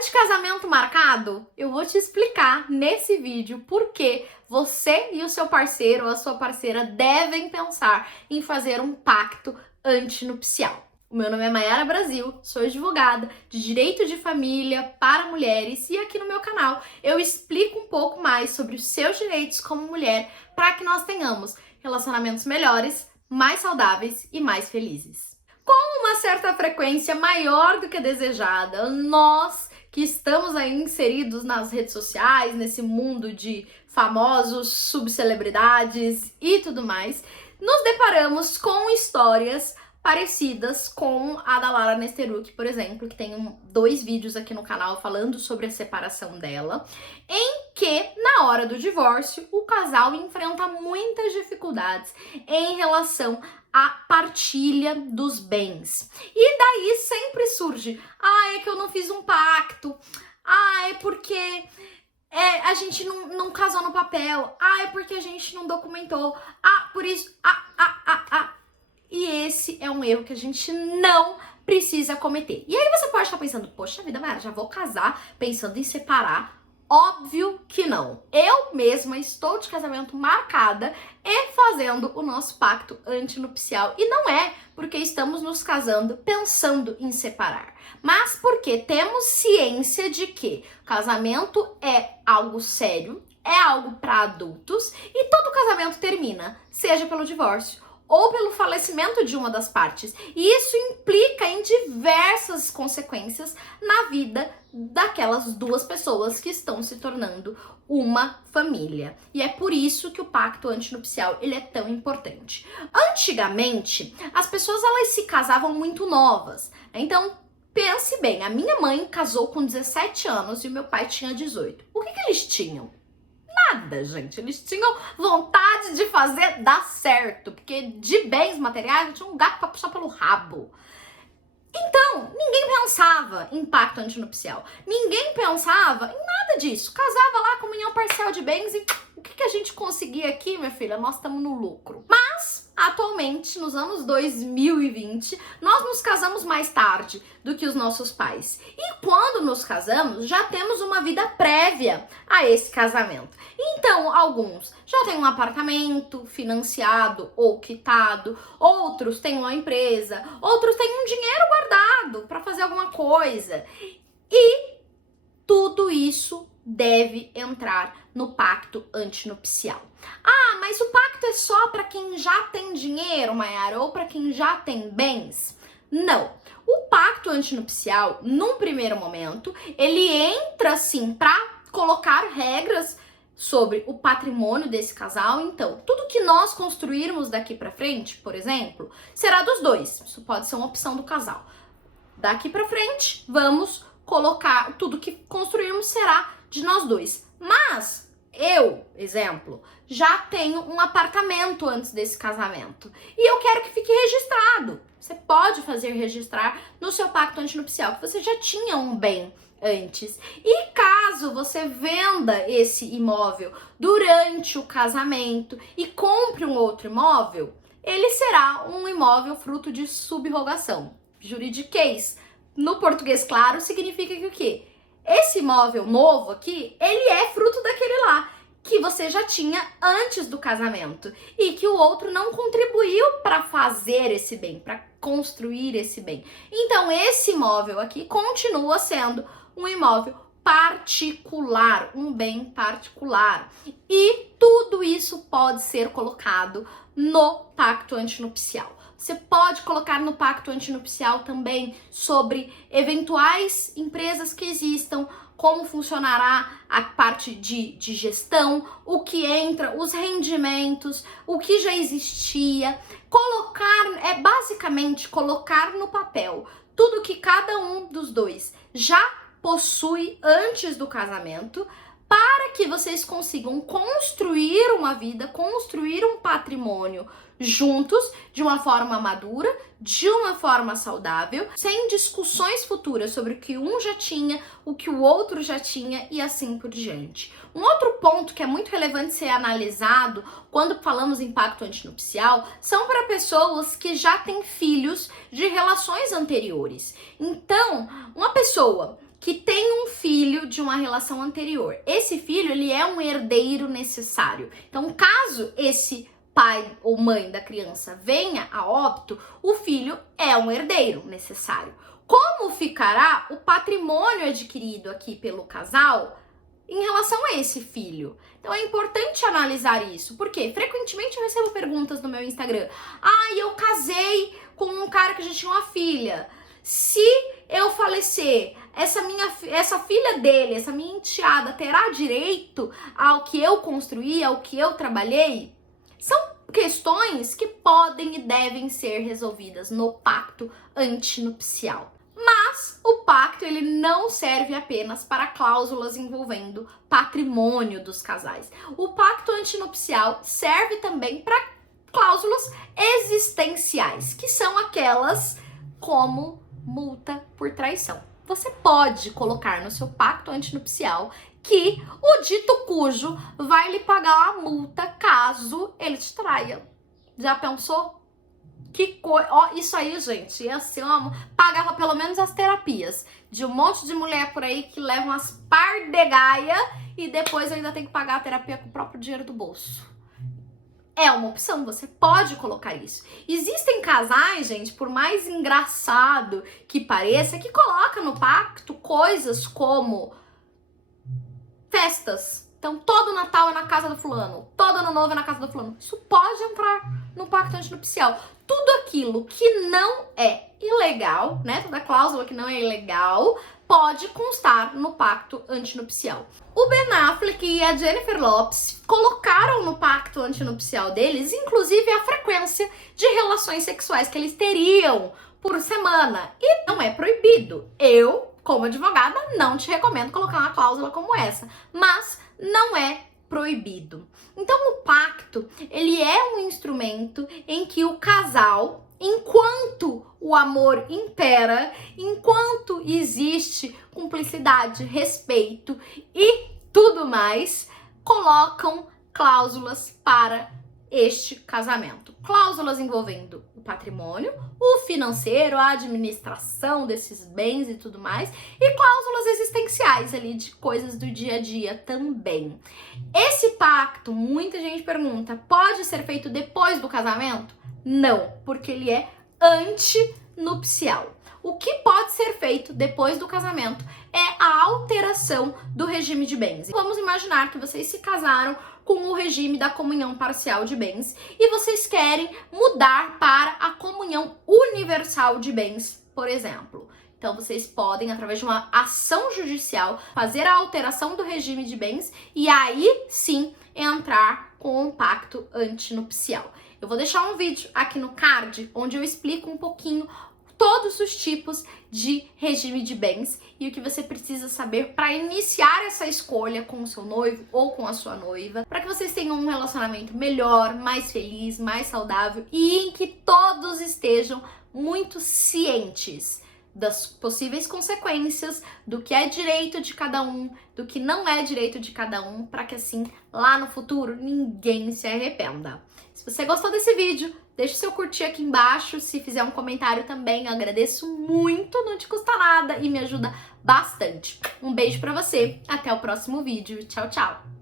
Tá de casamento marcado? Eu vou te explicar nesse vídeo por que você e o seu parceiro ou a sua parceira devem pensar em fazer um pacto antinupcial. O meu nome é Mayara Brasil, sou advogada de direito de família para mulheres e aqui no meu canal eu explico um pouco mais sobre os seus direitos como mulher para que nós tenhamos relacionamentos melhores, mais saudáveis e mais felizes. Com uma certa frequência maior do que desejada, nós que estamos aí inseridos nas redes sociais, nesse mundo de famosos, subcelebridades e tudo mais, nos deparamos com histórias parecidas com a da Lara Nesteruk, por exemplo, que tem dois vídeos aqui no canal falando sobre a separação dela, em que, na hora do divórcio, o casal enfrenta muitas dificuldades em relação à partilha dos bens. E daí sempre surge, é que eu não fiz um pacto, é porque a gente não casou no papel, é porque a gente não documentou, por isso, E esse é um erro que a gente não precisa cometer. E aí você pode estar pensando, poxa vida, Mayara, já vou casar pensando em separar. Óbvio que não. Eu mesma estou de casamento marcada e fazendo o nosso pacto antinupcial. E não é porque estamos nos casando pensando em separar, mas porque temos ciência de que casamento é algo sério, é algo para adultos e todo casamento termina, seja pelo divórcio ou pelo falecimento de uma das partes. E isso implica em diversas consequências na vida daquelas duas pessoas que estão se tornando uma família. E é por isso que o pacto antinupcial ele é tão importante. Antigamente, as pessoas elas se casavam muito novas. Então, pense bem, a minha mãe casou com 17 anos e o meu pai tinha 18. O que eles tinham? Nada, gente. Eles tinham vontade de fazer dar certo, porque de bens materiais tinha um gato pra puxar pelo rabo. Então, ninguém pensava em pacto antinupcial. Ninguém pensava em nada disso. Casava lá, comunhão parcial de bens e o que a gente conseguia aqui, minha filha? Nós estamos no lucro. Mas, atualmente, nos anos 2020, nós nos casamos mais tarde do que os nossos pais. E quando nos casamos, já temos uma vida prévia a esse casamento. Então, alguns já têm um apartamento financiado ou quitado, outros têm uma empresa, outros têm um dinheiro guardado para fazer alguma coisa. E tudo isso deve entrar no pacto antinupcial. Mas o pacto é só para quem já tem dinheiro, Mayara, ou para quem já tem bens? Não. O pacto antinupcial, num primeiro momento, ele entra sim para colocar regras sobre o patrimônio desse casal. Então, tudo que nós construirmos daqui para frente, por exemplo, será dos dois. Isso pode ser uma opção do casal. Daqui para frente, vamos colocar tudo que construirmos será de nós dois. Mas eu, exemplo, já tenho um apartamento antes desse casamento e eu quero que fique registrado. Você pode fazer registrar no seu pacto antinupcial que você já tinha um bem antes. E caso você venda esse imóvel durante o casamento e compre um outro imóvel, ele será um imóvel fruto de subrogação. Juridiquês, no português claro, significa que o quê? Esse imóvel novo aqui, ele é fruto daquele lá que você já tinha antes do casamento e que o outro não contribuiu para fazer esse bem, para construir esse bem. Então, esse imóvel aqui continua sendo um imóvel particular, um bem particular. E tudo isso pode ser colocado no pacto antinupcial. Você pode colocar no pacto antinupcial também sobre eventuais empresas que existam, como funcionará a parte de gestão, o que entra, os rendimentos, o que já existia. Basicamente colocar no papel tudo que cada um dos dois já possui antes do casamento, para que vocês consigam construir uma vida, construir um patrimônio juntos, de uma forma madura, de uma forma saudável, sem discussões futuras sobre o que um já tinha, o que o outro já tinha e assim por diante. Um outro ponto que é muito relevante ser analisado quando falamos em pacto antinupcial são para pessoas que já têm filhos de relações anteriores. Então, uma pessoa que tem um filho de uma relação anterior. Esse filho, ele é um herdeiro necessário. Então, caso esse pai ou mãe da criança venha a óbito, o filho é um herdeiro necessário. Como ficará o patrimônio adquirido aqui pelo casal em relação a esse filho? Então é importante analisar isso, porque frequentemente eu recebo perguntas no meu Instagram. Eu casei com um cara que já tinha uma filha. Se eu falecer, essa filha dele, essa minha enteada, terá direito ao que eu construí, ao que eu trabalhei? São questões que podem e devem ser resolvidas no pacto antinupcial. Mas o pacto, ele não serve apenas para cláusulas envolvendo patrimônio dos casais. O pacto antinupcial serve também para cláusulas existenciais, que são aquelas como multa por traição. Você pode colocar no seu pacto antinupcial que o dito cujo vai lhe pagar uma multa caso ele te traia. Já pensou? Que coisa. Isso aí, gente, ia ser pagava pelo menos as terapias de um monte de mulher por aí que levam umas par de gaia e depois ainda tem que pagar a terapia com o próprio dinheiro do bolso. É uma opção, você pode colocar isso. Existem casais, gente, por mais engraçado que pareça, que coloca no pacto coisas como festas. Então, todo Natal é na casa do fulano, todo Ano Novo é na casa do fulano. Isso pode entrar no pacto antinupcial. Tudo aquilo que não é ilegal, né? Toda cláusula que não é ilegal, pode constar no pacto antinupcial. O Ben Affleck e a Jennifer Lopez colocaram no pacto antinupcial deles, inclusive, a frequência de relações sexuais que eles teriam por semana. E não é proibido. Eu, como advogada, não te recomendo colocar uma cláusula como essa. Mas não é proibido. Então, o pacto, ele é um instrumento em que o casal, enquanto o amor impera, enquanto existe cumplicidade, respeito e tudo mais, colocam cláusulas para este casamento. Cláusulas envolvendo o patrimônio, o financeiro, a administração desses bens e tudo mais, e cláusulas existenciais ali de coisas do dia a dia também. Esse pacto, muita gente pergunta, pode ser feito depois do casamento? Não, porque ele é antinupcial. O que pode ser feito depois do casamento é a alteração do regime de bens. Vamos imaginar que vocês se casaram com o regime da comunhão parcial de bens e vocês querem mudar para a comunhão universal de bens, por exemplo. Então, vocês podem, através de uma ação judicial, fazer a alteração do regime de bens e aí sim entrar com um pacto antinupcial. Eu vou deixar um vídeo aqui no card onde eu explico um pouquinho todos os tipos de regime de bens e o que você precisa saber para iniciar essa escolha com o seu noivo ou com a sua noiva, para que vocês tenham um relacionamento melhor, mais feliz, mais saudável e em que todos estejam muito cientes das possíveis consequências, do que é direito de cada um, do que não é direito de cada um, para que assim, lá no futuro, ninguém se arrependa. Se você gostou desse vídeo, deixa o seu curtir aqui embaixo, se fizer um comentário também, eu agradeço muito, não te custa nada e me ajuda bastante. Um beijo pra você, até o próximo vídeo, tchau, tchau!